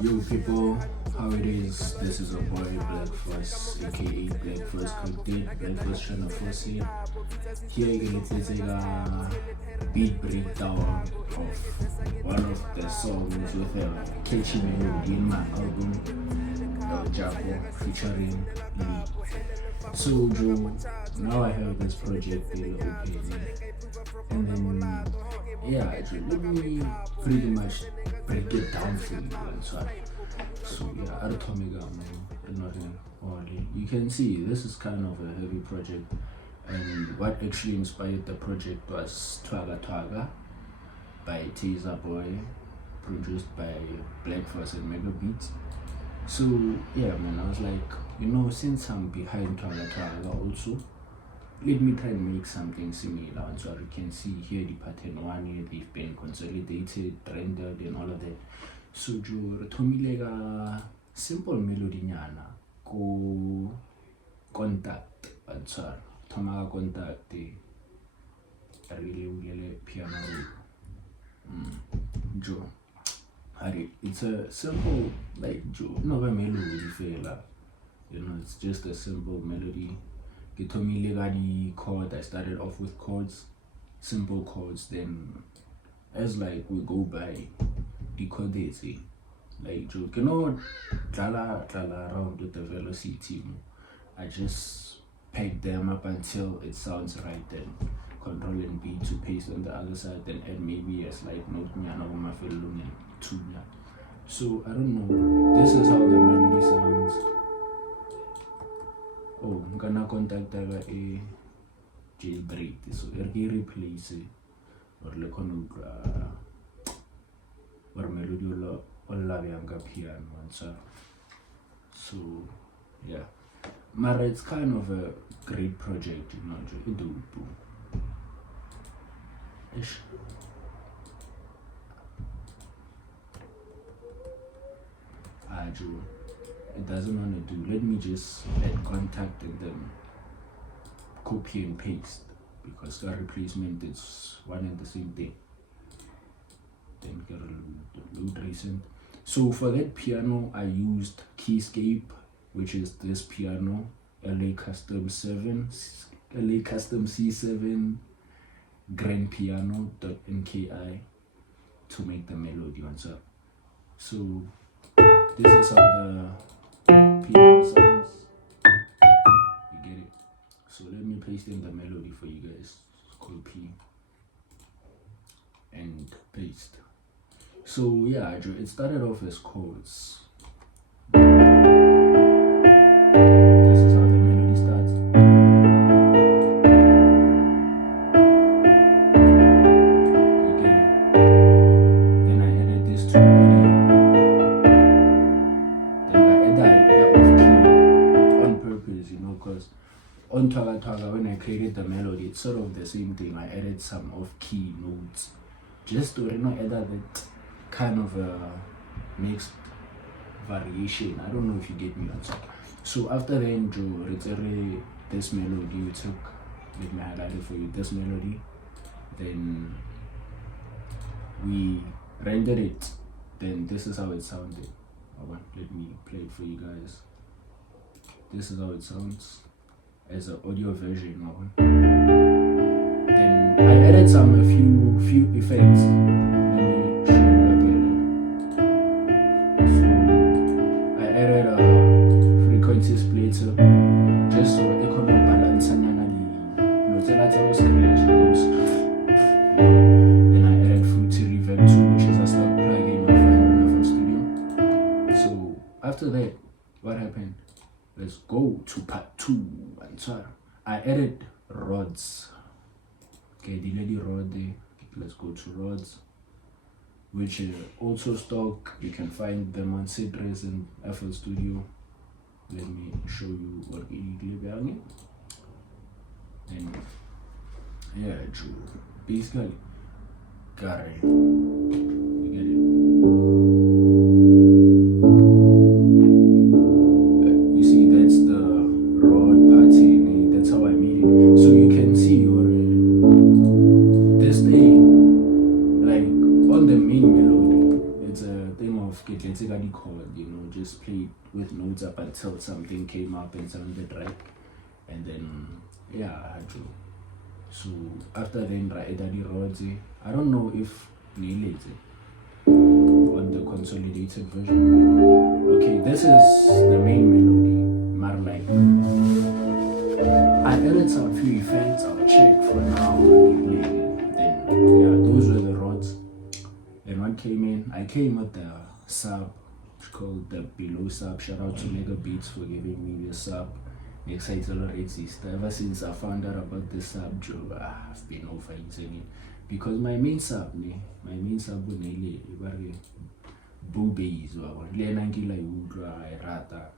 Yo people, how it is? This is a boy Black First, aka Black First Content, Black First trying to force it. Here you can take a beat breakdown of one of the songs with a catchy melody in my album, Chapo featuring Lee. So Joe, now I have this project in the opening, and then let me pretty much break it down for you. So you can see this is kind of a heavy project, and what actually inspired the project was Twaga Twaga by Taser Boy, produced by Black Force and Mega Beats. So I was like, since I'm behind Twaga Twaga also, let me try and make something similar. And so you can see here the pattern one here, they've been consolidated, rendered and all of that. So jo Tomilega simple melody nyana ko contact and so Tomaga contact the really piano jo. It's a simple jo no melody fela. It's just a simple melody. The chord, I started off with chords, simple chords, then as we go by the chords, you drala around with the velocity. I just peg them up until it sounds right, then control and B to paste on the other side, then add maybe a slight note and 2. So I don't know, this is how the melody sounds. Oh, I'm gonna contact a jailbreak, so I replace it or le or melody or la piano and so Mara, it's kind of a great project, it do. It doesn't want to do. Let me just add contact and then copy and paste, because the replacement is one and the same thing. Then get a load recent. So for that piano, I used Keyscape, which is this piano, LA Custom C7 Grand Piano.nki to make the melody answer. So this is how the piano sounds. You get it? So let me paste in the melody for you guys. Copy and paste. So it started off as chords. This is how the melody starts. Okay. Then I added this to because on Twaga Twaga, when I created the melody, it's sort of the same thing. I added some off-key notes just to add that kind of a mixed variation. I don't know if you get me on. So after then, this melody you took, let me highlight it for you, this melody, then we rendered it, then this is how it sounded. Let me play it for you guys. This is how it sounds as an audio version. Then I added a few effects. Let me show you again. So I added a frequency splitter just so it could balance Then I added Fruity Reverb too, which is a stock plugin I find on FL Studio. So after that, what happened? Let's go to part 2. And so I added rods. Okay, the lady rod there. Let's go to rods, which is also stock. You can find them on Cedres and FL Studio. Let me show you what we doing. And basically, got it. You get it. That's how I made it. So you can see this thing with notes up until something came up and sounded right. And then, yeah, I had to. So after then, I don't know if nailed it on the consolidated version. Okay, this is the main melody. Mar like I added some few effects. I'll check for now. Then yeah, those were the rods. And what came in? I came with the sub called the below sub. Shout out to Mega Beats for giving me the sub. Excited already, sister. Ever since I found out about this sub job, I've been overusing it because my main sub would nearly boobies or rata.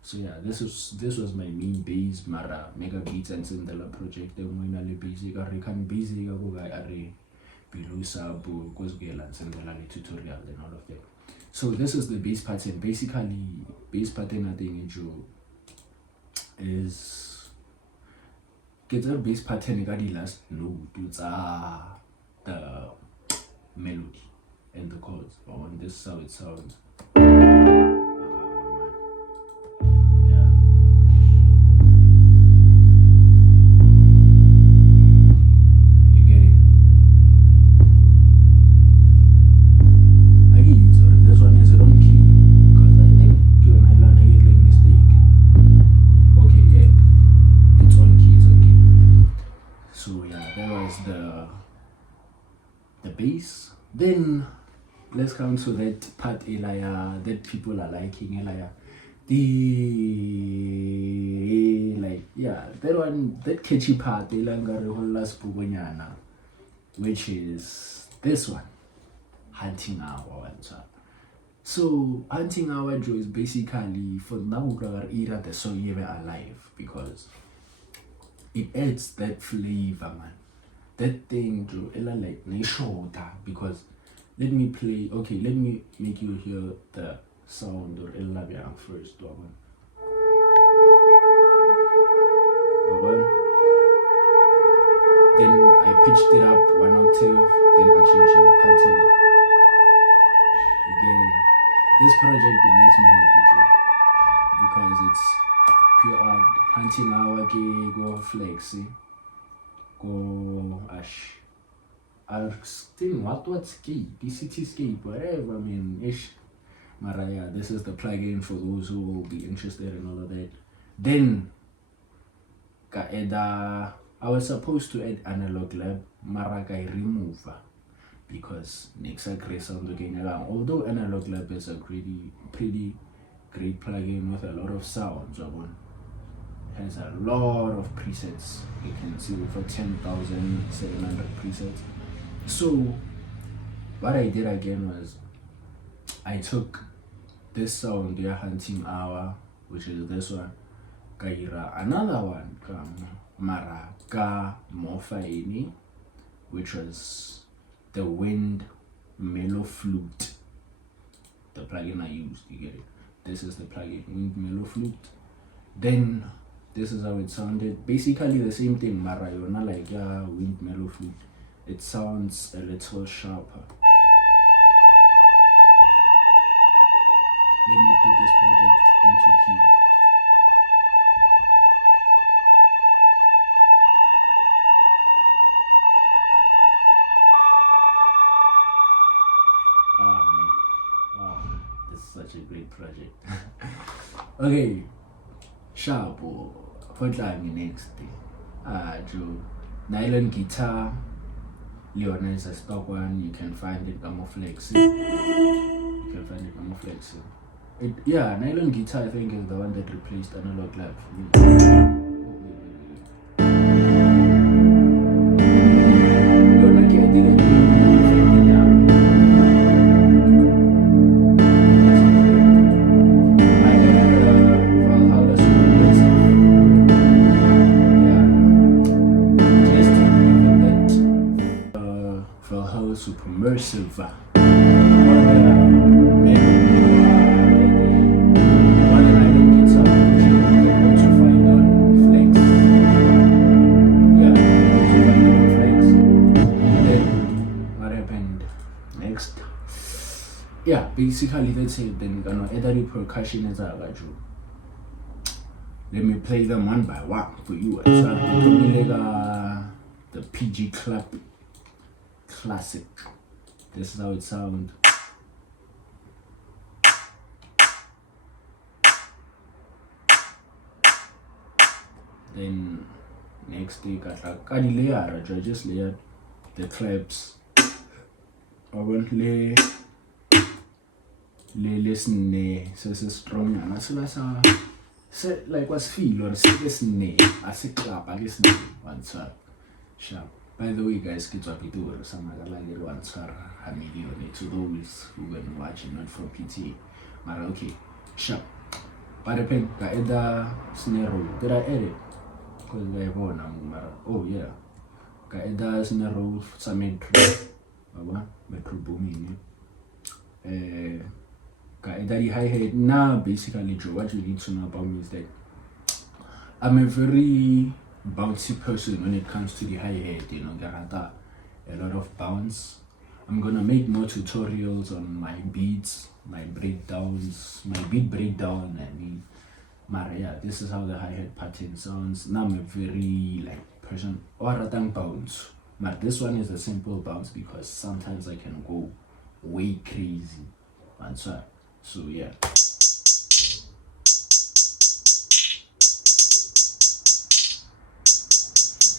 So yeah, this was my main base. Mara Mega Beats and Sindela project. And when I busy, I can busy go below sub goes girl and Sindela tutorial and all of that. So this is the bass pattern. Basically, bass pattern I think is get the bass pattern got the last note it's the melody and the chords. On this is how it sounds. Yeah. You get it? I get it, sorry. This one is wrong key because I think when I learn I get like mistake. Okay, yeah. It's on key, it's okay. So yeah, that was the bass. Then let's come to that part Elaya that people are liking Elaya. The like yeah, that one, that catchy part Elanga, which is this one, Hunting Hour one. So Hunting Hour Joe is basically for now era the song even alive because it adds that flavor, man. That thing Joe ella like shorter because let me make you hear the sound or ella first one. Then I pitched it up one octave, then I changed the pattern. Again, this project it makes me happy too because it's pure art. Hunting Hour go flexi, go ash. I'll still what scape, cityscape, whatever. I mean, ish. Maraya, this is the plugin for those who will be interested in all of that. Then, I was supposed to add analog lab, Marakai remover, because next I create sound again. Although analog lab is a pretty great plugin with a lot of sounds, it has a lot of presets. You can see over 10,700 presets. So what I did again was I took this sound, Hunting Hour, which is this one, Kaira, another one, Maraka Mofaini, which was the wind mellow flute, the plugin I used, you get it. This is the plugin, wind mellow flute. Then this is how it sounded. Basically the same thing, Marayona, like wind mellow flute. It sounds a little sharper. Let me put this project into key. Oh man, wow, this is such a great project. Okay, Chapo, what like next? Joe, nylon guitar. Leona is a stock one. You can find it camouflexing. Nylon guitar I think is the one that replaced analog lab for me. Supermersive. yeah, basically that's it. Then gonna add the percussion as I got you. Let me play them one by one for you. So the PG Club Classic. This is how it sounds. Then next day, I just layer the claps. I won't lay listen so it's strong and so like what's feel or listen I say clap I guess one sir sharp. By the way guys, kids what we do or something like it one sir a million to those who were watching not from PT. But okay, sharp. But I pen the snare roll. Did I edit? Because I won oh yeah. Kaeda snare roll some metro booming. The hi-hat. Now basically Joe, what you need to know about me is that I'm a very bouncy person when it comes to the hi-hat, you know, garata, a lot of bounce. I'm gonna make more tutorials on my beats, my breakdowns, my beat breakdown. I mean, Maria, this is how the hi-hat pattern sounds. Now I'm a very like person or rather bounce. But this one is a simple bounce because sometimes I can go way crazy. Answer. So yeah.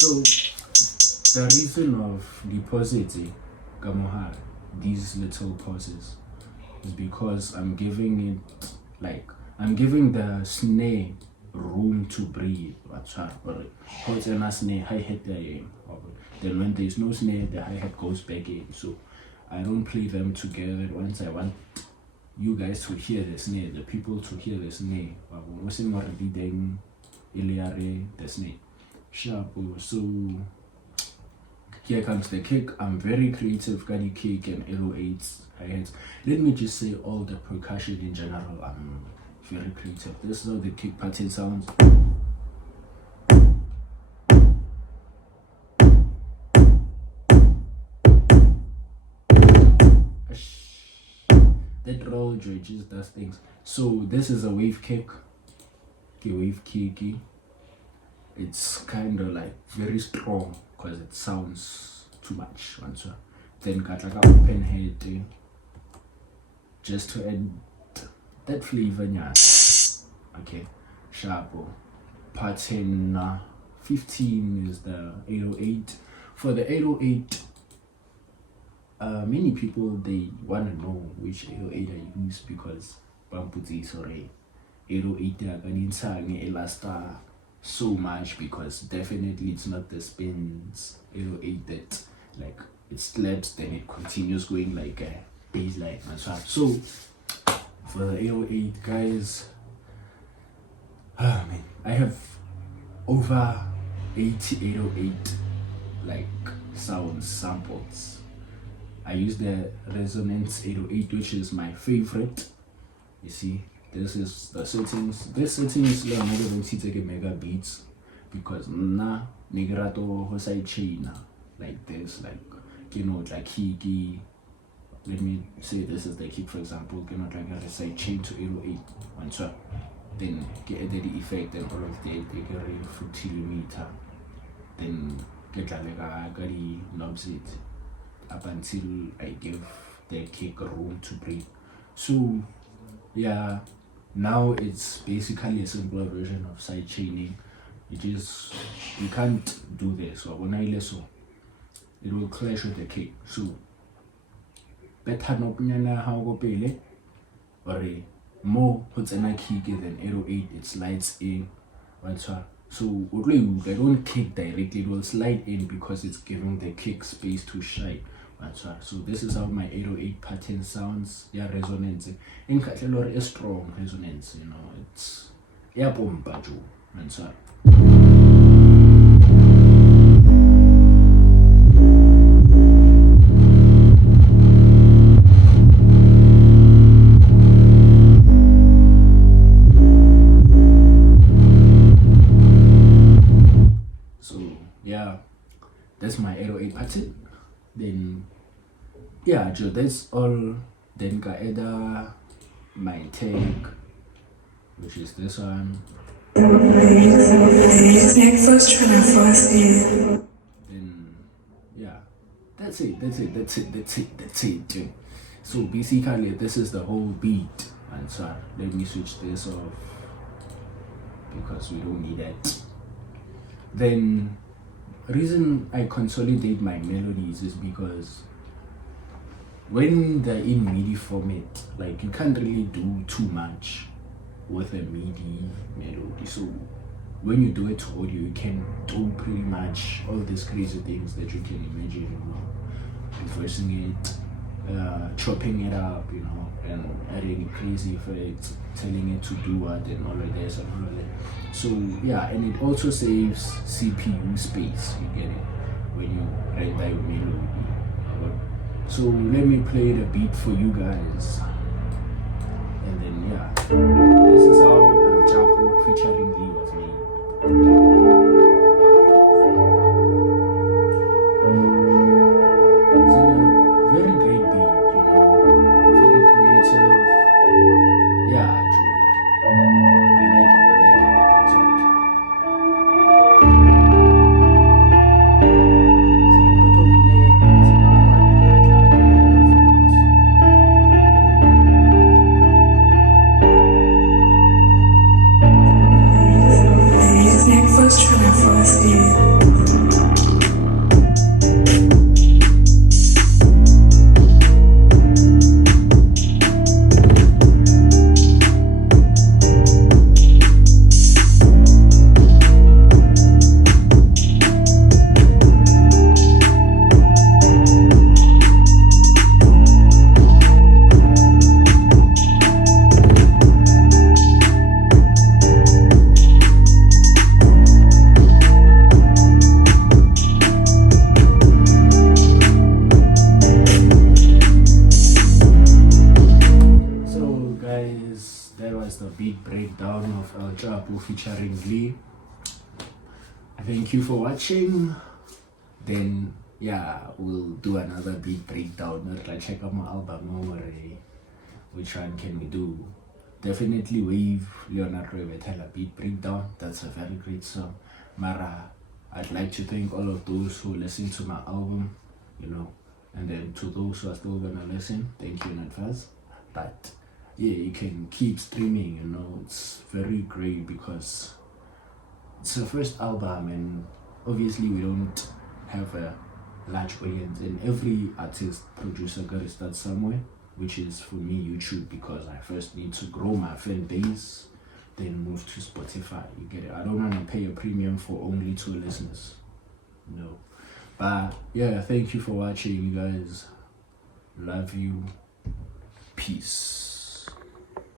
So the reason of depositing Gamohar, these little pauses, is because I'm giving it like I'm giving the snare room to breathe. What's a snare hi-hat there? Then when there's no snare, the hi-hat goes back in. So I don't play them together. Once I want you guys to hear the snare, the people to hear the snare. Then the snare. Chapo. So here comes the kick. I'm very creative, got the kick and 808s, hi-hats. Let me just say all the percussion in general. I'm very creative. This is how the kick pattern sounds. That roll just does things. So this is a wave kick. Wave kick. It's kind of like very strong because it sounds too much. Then got like a open head just to add that flavor. Okay, Chapo. Pattern 15 is the 808. For the 808, many people they want to know which 808 I use because Bamputi sorry 808 elasta so much because definitely it's not the spins 808 that like it slaps then it continues going like a bass line and so for the 808 guys, man, I have over 80 808 like sound samples. I use the resonance 808, which is my favorite. You see, this is the settings. This setting is like more than take mega beats because na negrato hosai chain like this, like you know, like key. Let me say this is the kick for example. You know, like a side chain to 808 one shot. Then get the effect and all of that. They get a fruitilometer. Then get like a gari knobs it up until I give the kick a room to breathe. So yeah, now it's basically a simpler version of side chaining. You can't do this. So when I listen, it will clash with the kick. So better no nyana how go pele or more puts an kick than 808 it slides in one shot. So they don't kick directly, it will slide in because it's giving the kick space to shine. So this is how my 808 pattern sounds. Yeah, resonance. In Katlor is strong resonance, you know, it's boom baju. So yeah, that's my 808 pattern. Then yeah, Joe, that's all Then ka either my tag, which is this one. Then yeah, that's it. So basically this is the whole beat. And so let me switch this off because we don't need it. Then reason I consolidate my melodies is because when they're in MIDI format, like you can't really do too much with a MIDI melody. So when you do it to audio, you can do pretty much all these crazy things that you can imagine, you know, reversing it, chopping it up, you know, and adding crazy effects, telling it to do what and all of this and all of that. So yeah, and it also saves CPU space, you get it, when you render your melody. So let me play the beat for you guys, and then yeah, this is how El Chapo featuring Lee was made. It's a very great beat, you know, very creative. Yeah, true. I like it. So, that was the beat breakdown of El Chapo featuring Lee. Thank you for watching. Then yeah, we'll do another beat breakdown. Like check out my album over. Which one can we do? Definitely Wave Leonardo Vetela beat breakdown. That's a very great song. Mara, I'd like to thank all of those who listen to my album, you know, and then to those who are still gonna listen, thank you in advance. But yeah, you can keep streaming, you know, it's very great because it's the first album and obviously we don't have a large audience, and every artist producer gotta start somewhere, which is for me YouTube, because I first need to grow my fan base, then move to Spotify. You get it? I don't want to pay a premium for only 2 listeners. No. But yeah, thank you for watching, you guys. Love you. Peace.